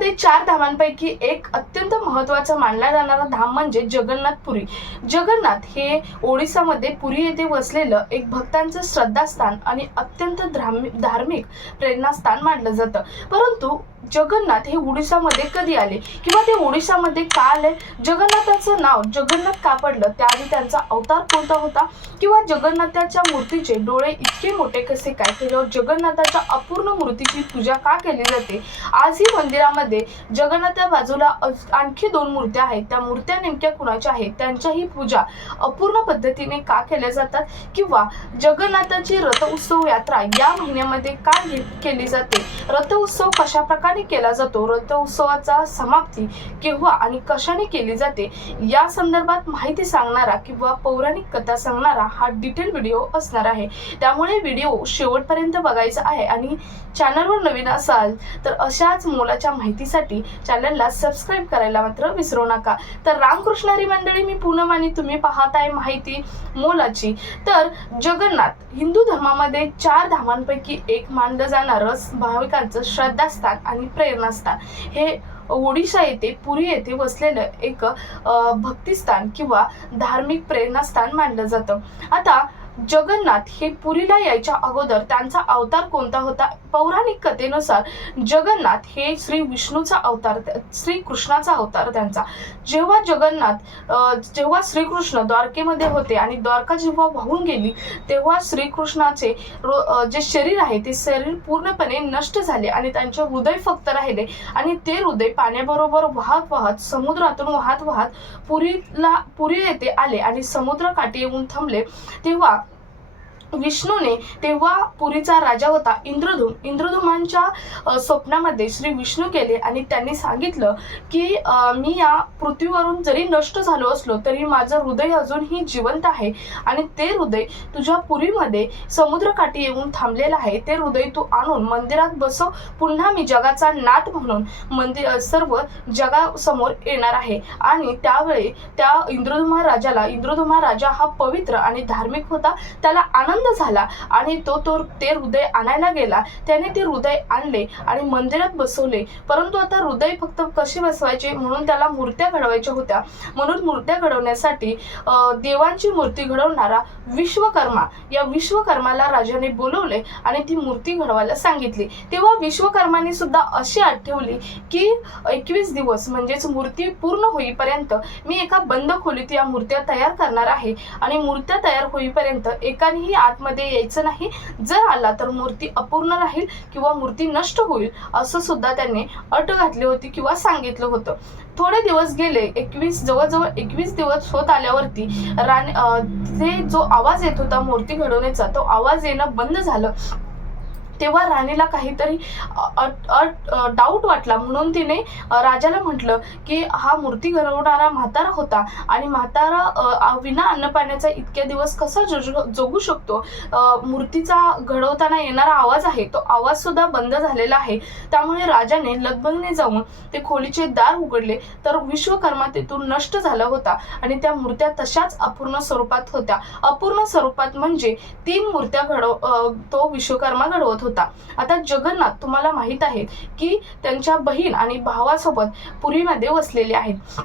ओडिशामध्ये 4 धामांपैकी एक अत्यंत महत्त्वाचा मानला जाणारा धाम म्हणजे जगन्नाथपुरी। जगन्नाथ हे ओडिशामध्ये पुरी येथे वसलेलं एक भक्तांचं श्रद्धास्थान आणि अत्यंत धार्मिक प्रेरणास्थान मानलं जातं। परंतु जगन्नाथ हे ओडिशामध्ये कधी आले किंवा ते ओडिशामध्ये का आले, जगन्नाथाचं नाव जगन्नाथ का पडलं, त्याआधी त्यांचा अवतार कोणता होता किंवा जगन्नाथाच्या मूर्तीचे डोळे इतके मोठे कसे काय, किंवा जगन्नाथाच्या अपूर्ण मूर्तीची पूजा का केली जाते। आजही मंदिरामध्ये जगन्नाथाच्या बाजूला आणखी 2 मूर्त्या आहेत, त्या मूर्त्या नेमक्या कुणाच्या आहेत, त्यांच्याही पूजा अपूर्ण पद्धतीने का केल्या जातात किंवा जगन्नाथाची रथ उत्सव यात्रा या महिन्यामध्ये का केली जाते, रथ उत्सव कशा प्रकारे केला जातो, रथ उत्सवाचा समाप्ती केव्हा आणि कशाने केली जाते, या संदर्भात माहिती सांगणारा किंवा पौराणिक कथा सांगणारा हा डिटेल व्हिडिओ असणार आहे। त्यामुळे व्हिडिओ शेवटपर्यंत बघायचा आहे आणि चॅनलवर नवीन असाल तर अशाच मोलाच्या माहितीसाठी चॅनलला सबस्क्राईब करायला मात्र विसरू नका। तर रामकृष्ण हरी मंडळी, मी पूनम आणि तुम्ही पाहत आहे माहिती मोलाची। तर जगन्नाथ हिंदू धर्मामध्ये 4 धामांपैकी एक मानलं जाणारं भाविकांचं श्रद्धास्थान आणि प्रेरणास्थान हे ओडिशा येथे पुरी येथे वसलेलं एक भक्तिस्थान किंवा धार्मिक प्रेरणास्थान मानलं जातं। आता जगन्नाथ हे पुरीला यायच्या अगोदर त्यांचा अवतार कोणता होता, पौराणिक कथेनुसार जगन्नाथ हे श्री विष्णूचा अवतार, श्री कृष्णाचा अवतार त्यांचा। जेव्हा श्रीकृष्ण द्वारकेमध्ये होते आणि द्वारका जेव्हा वाहून गेली तेव्हा श्रीकृष्णाचे जे शरीर आहे ते शरीर पूर्णपणे नष्ट झाले आणि त्यांचे हृदय फक्त राहिले आणि ते हृदय पाण्याबरोबर वाहत वाहत समुद्रातून वाहत वाहत पुरी येथे आले आणि समुद्रकाठी येऊन थांबले। तेव्हा विष्णूने, तेव्हा पुरीचा राजा होता इंद्रधुमांच्या स्वप्नामध्ये श्री विष्णू गेले आणि त्यांनी सांगितलं की मी या पृथ्वीवरून जरी नष्ट झालो असलो तरी माझं हृदय अजूनही जिवंत आहे आणि ते हृदय तुझ्या पुरीमध्ये समुद्रकाठी येऊन थांबलेलं आहे, ते हृदय तू आणून मंदिरात बसव, पुन्हा मी जगाचा नाथ म्हणून सर्व जगासमोर येणार आहे। आणि त्यावेळी त्या इंद्रधुमा राजा हा पवित्र आणि धार्मिक होता, त्याला आनंद झाला आणि ते हृदय आणायला गेला, त्याने ते हृदय आणले आणि मंदिरात बसवले। परंतु आता हृदय फक्त कसे बसवायचे म्हणून त्याला मूर्त्या घडवायच्या होत्या, म्हणून मूर्त्या घडवण्यासाठी देवांची मूर्ती घडवणारा विश्वकर्माला राजाने बोलवले आणि ती मूर्ती घडवायला सांगितली। तेव्हा विश्वकर्माने सुद्धा अशी अट ठेवली की 21 दिवस म्हणजेच मूर्ती पूर्ण होईपर्यंत मी एका बंद खोलीत या मूर्त्या तयार करणार आहे आणि मूर्त्या तयार होईपर्यंत एकानेही आतमध्ये यायचं नाही, जर आला तर मूर्ती अपूर्ण राहील किंवा मूर्ती नष्ट होईल असं सुद्धा त्यांनी अट घातली होती किंवा सांगितलं होतं। थोडे दिवस गेले, जवळजवळ 21 दिवस होत आल्यावरती ते जो आवाज येत होता मूर्ती घडवण्याचा तो आवाज येणं बंद झालं। तेव्हा राणीला काहीतरी डाऊट वाटला, म्हणून तिने राजाला म्हटलं की हा मूर्ती घडवणारा म्हातारा होता आणि म्हातारा विना अन्न पाण्याचा इतक्या दिवस कसा जगू शकतो, मूर्तीचा घडवताना येणारा आवाज आहे तो आवाज सुद्धा बंद झालेला आहे। त्यामुळे राजाने लगबगीने जाऊन ते खोलीचे दार उघडले तर विश्वकर्मा तेथून नष्ट झाला होता आणि त्या मूर्त्या तशाच अपूर्ण स्वरूपात होत्या। अपूर्ण स्वरूपात म्हणजे 3 मूर्त्या तो विश्वकर्मा घडवत होता। आता जगन्नाथ तुम्हाला माहित आहे की त्यांच्या बहीण आणि भावासोबत पुरीमध्ये वसलेले आहेत।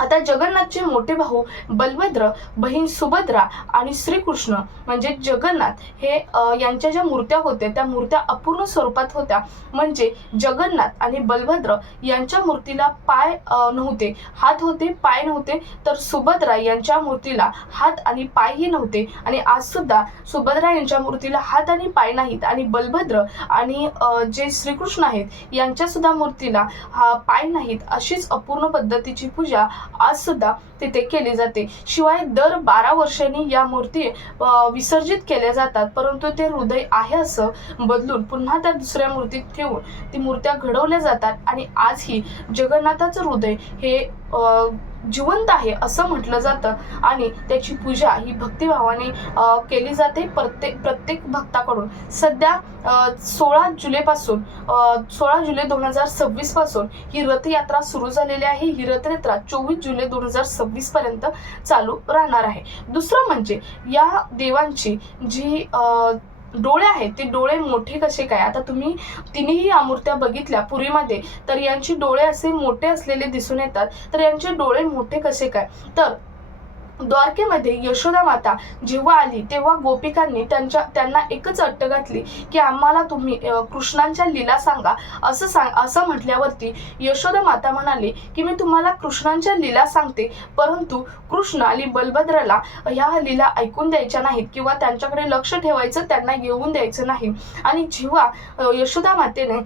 आता जगन्नाथचे मोठे भाऊ बलभद्र, बहीण सुभद्रा आणि श्रीकृष्ण म्हणजे जगन्नाथ हे यांच्या ज्या मूर्त्या होत्या त्या मूर्त्या अपूर्ण स्वरूपात होत्या, म्हणजे जगन्नाथ आणि बलभद्र यांच्या मूर्तीला पाय नव्हते, हात होते पाय नव्हते, तर सुभद्रा यांच्या मूर्तीला हात आणि पायही नव्हते आणि आज सुद्धा सुभद्रा यांच्या मूर्तीला हात आणि पाय नाहीत आणि बलभद्र आणि जे श्रीकृष्ण आहेत यांच्या सुद्धा मूर्तीला पाय नाहीत। अशीच अपूर्ण पद्धतीची पूजा आज सुद्धा तिथे केली जाते। शिवाय दर 12 वर्षांनी या मूर्ती विसर्जित केल्या जातात, परंतु ते हृदय आहे असं बदलून पुन्हा त्या दुसऱ्या मूर्तीत ठेवून ती मूर्त्या घडवल्या जातात आणि आजही जगन्नाथाचं हृदय हे जिवंत आहे असं म्हटलं जातं आणि त्याची पूजा ही भक्तिभावाने केली जाते प्रत्येक भक्ताकडून। सध्या 16 जुलै 2026 पासून ही रथयात्रा सुरू झालेली आहे। ही रथयात्रा 24 जुलै 2026 पर्यंत चालू राहणार आहे। दुसरं म्हणजे या देवांची जी डोळे आहेत ते डोळे मोठे कसे काय, आता तुम्ही तिन्ही मूर्त्या बघितल्या पुरीमध्ये तर यांची डोळे असे मोठे असलेले दिसून येतात, तर यांचे डोळे मोठे कसे काय. तर द्वारकेमध्ये यशोदा माता जेव्हा आली तेव्हा गोपिकांनी त्यांना एकच अट्ट घातली की आम्हाला तुम्ही कृष्णांच्या लीला सांगा. असं म्हटल्यावरती यशोदा माता म्हणाली की मी तुम्हाला कृष्णांच्या लीला सांगते, परंतु कृष्ण आणि बलभद्राला ह्या लीला ऐकून द्यायच्या नाहीत किंवा त्यांच्याकडे लक्ष ठेवायचं, त्यांना येऊन द्यायचं नाही. आणि जेव्हा यशोदा मातेने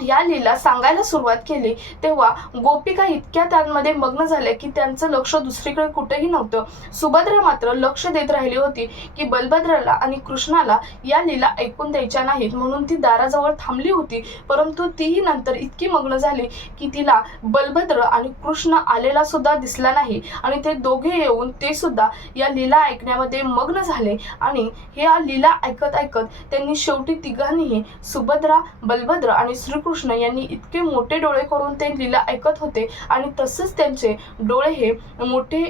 या लीला सांगायला सुरुवात केली तेव्हा गोपिका इतक्या त्यांमध्ये मग्न झाल्या की त्यांचं लक्ष दुसरीकडे कुठेही नव्हतं. सुभद्रा मात्र लक्ष देत राहिली होती की बलभद्राला आणि कृष्णाला या लीला ऐकून द्यायच्या नाहीत, म्हणून ती दाराजवळ थांबली होती. परंतु तीही नंतर इतकी मग्न झाली की तिला बलभद्र आणि कृष्ण आलेला सुद्धा दिसला नाही आणि ते दोघे येऊन ते सुद्धा या लीला ऐकण्यामध्ये मग्न झाले. आणि या लीला ऐकत ऐकत त्यांनी शेवटी तिघांनीही सुभद्रा, बलभद्र आणि श्रीकृष्ण यांनी इतके मोठे डोळे करून ते लीला ऐकत होते आणि तसंच त्यांचे डोळे हे मोठे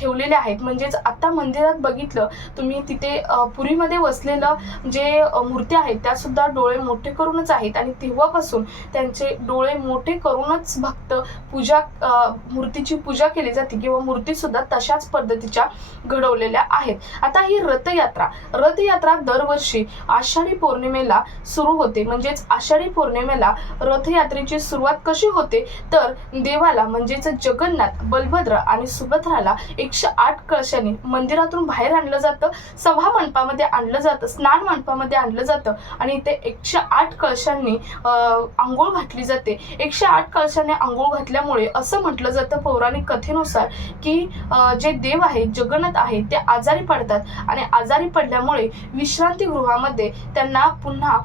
ठेवलेले आहेत. म्हणजेच आता मंदिरात बघितलं तुम्ही तिथे पुरीमध्ये वसलेलं जे मूर्त्या आहेत त्या सुद्धा डोळे मोठे करूनच आहेत आणि तेव्हापासून त्यांचे डोळे मोठे करूनच भक्त मूर्तीची पूजा केली जाते किंवा मूर्ती सुद्धा तशाच पद्धतीच्या घडवलेल्या आहेत. आता ही रथयात्रा दरवर्षी आषाढी पौर्णिमेला सुरू होते. म्हणजेच आषाढी पौर्णिमेला रथयात्रेची सुरुवात कशी होते तर देवाला म्हणजेच जगन्नाथ, बलभद्र आणि सुभद्राला 108 कळशांनी मंदिरातून बाहेर आणलं जातं, सभा मंडपामध्ये आणलं जातं, स्नान मंडपामध्ये आणलं जातं आणि ते 108 कळशांनी आंघोळ घातली जाते. 108 कळशांनी आंघोळ घातल्यामुळे असं म्हटलं जातं पौराणिक कथेनुसार की जे देव आहेत, जगन्नाथ आहेत, ते आजारी पडतात आणि आजारी पडल्यामुळे विश्रांतीगृहामध्ये त्यांना पुन्हा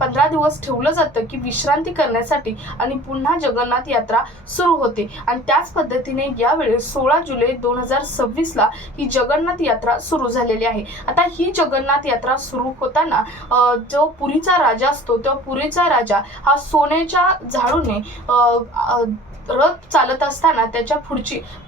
15 दिवस ठेवलं जातं की विश्रांती करण्यासाठी आणि पुन्हा जगन्नाथ यात्रा सुरू होते. आणि त्याच पद्धतीने यावेळेस 16 जुलै 2026 ला ही जगन्नाथ यात्रा सुरू झालेली आहे. आता ही जगन्नाथ यात्रा सुरू होताना जो पुरीचा राजा असतो तो पुरीचा राजा हा सोन्याच्या झाडूने रथ चालत असताना त्याच्या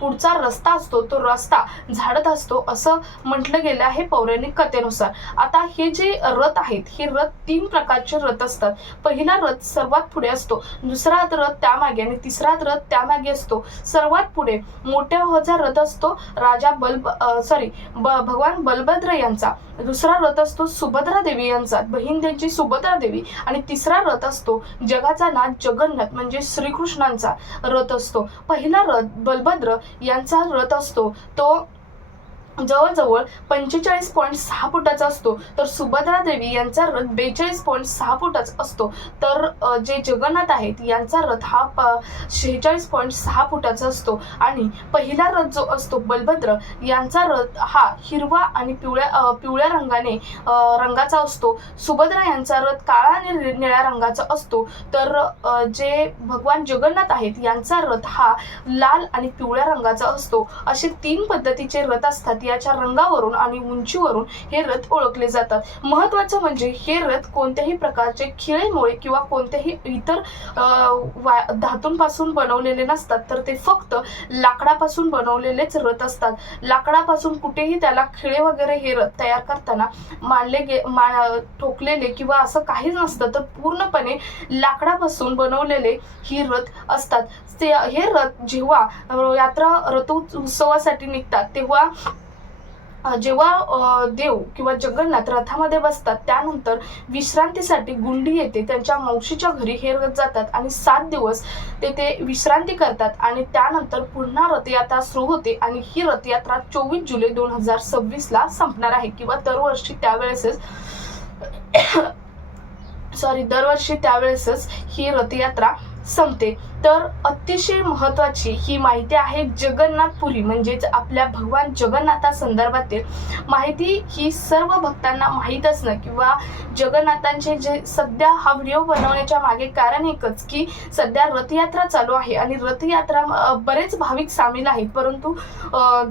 पुढचा रस्ता असतो तो रस्ता झाडत असतो असं म्हटलं गेलं आहे पौराणिक कथेनुसार. आता हे जे रथ आहेत हे रथ 3 प्रकारचे रथ असतात. पहिला रथ सर्वात पुढे असतो, दुसरा रथ त्यामागे आणि तिसरा रथ त्यामागे असतो. सर्वात पुढे मोठ्या जो रथ असतो भगवान बलभद्र यांचा, दुसरा रथ असतो सुभद्रा देवी यांचा, बहीण त्यांची सुभद्रा देवी, आणि तिसरा रथ असतो जगाचा नाथ जगन्नाथ म्हणजे श्रीकृष्णांचा रथ असतो. पहिला रथ बलभद्र यांचा रथ असतो तो जवळजवळ 45.6 फुटाचा असतो, तर सुभद्रा देवी यांचा रथ 42.6 फुटाचा असतो. तर जे जगन्नाथ आहेत यांचा रथ हा 46.6 फुटाचा असतो. आणि पहिला रथ जो असतो बलभद्र यांचा रथ हा हिरवा आणि पिवळ्या रंगाचा असतो. सुभद्रा यांचा रथ काळा आणि निळ्या रंगाचा असतो. तर जे भगवान जगन्नाथ आहेत यांचा रथ हा लाल आणि पिवळ्या रंगाचा असतो. असे 3 पद्धतीचे रथ असतात. याच्या रंगावरून आणि उंचीवरून हे रथ ओळखले जातात. महत्त्वाचं म्हणजे हे रथ कोणत्याही प्रकारचे खिळेमुळे किंवा कोणत्याही इतर धातूंपासून बनवलेले नसतात, तर ते फक्त लाकडापासून बनवलेलेच रथ असतात. लाकडापासून कुठेही त्याला खिळे वगैरे हे रथ तयार करताना ठोकलेले किंवा असं काहीच नसतं, तर पूर्णपणे लाकडापासून बनवलेले ही रथ असतात. हे रथ जेव्हा रथोत्सवासाठी निघतात तेव्हा जेव्हा देव किंवा जगन्नाथ रथामध्ये बसतात त्यानंतर विश्रांतीसाठी गुंडी येते, त्यांच्या मावशीच्या घरी हे रथ जातात आणि 7 दिवस ते विश्रांती करतात आणि त्यानंतर पुन्हा रथयात्रा सुरू होते. आणि ही रथयात्रा 24 जुलै 2026 ला संपणार आहे किंवा दरवर्षी त्यावेळेसच ही रथयात्रा संपते. तर अतिशय महत्त्वाची ही माहिती आहे जगन्नाथपुरी म्हणजेच आपल्या भगवान जगन्नाथा संदर्भातील माहिती. ही सर्व भक्तांना माहीत असणं किंवा जगन्नाथांचे जे सध्या हा व्हिडिओ बनवण्याच्या मागे कारण एकच की सध्या रथयात्रा चालू आहे आणि रथयात्रा बरेच भाविक सामील आहेत, परंतु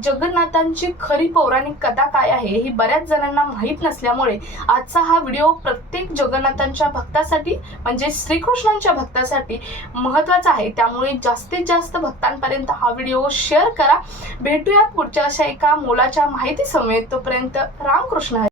जगन्नाथांची खरी पौराणिक कथा काय आहे ही बऱ्याच जणांना माहीत नसल्यामुळे आजचा हा व्हिडिओ प्रत्येक जगन्नाथांच्या भक्तासाठी म्हणजे श्रीकृष्णांच्या भक्तासाठी महत्त्वाचा आहे. त्यामुळे जास्तीत जास्त भक्तांपर्यंत हा व्हिडिओ शेअर करा. भेटूया पुढच्या अशा एका मोलाच्या माहिती समेत. तोपर्यंत रामकृष्ण हरी.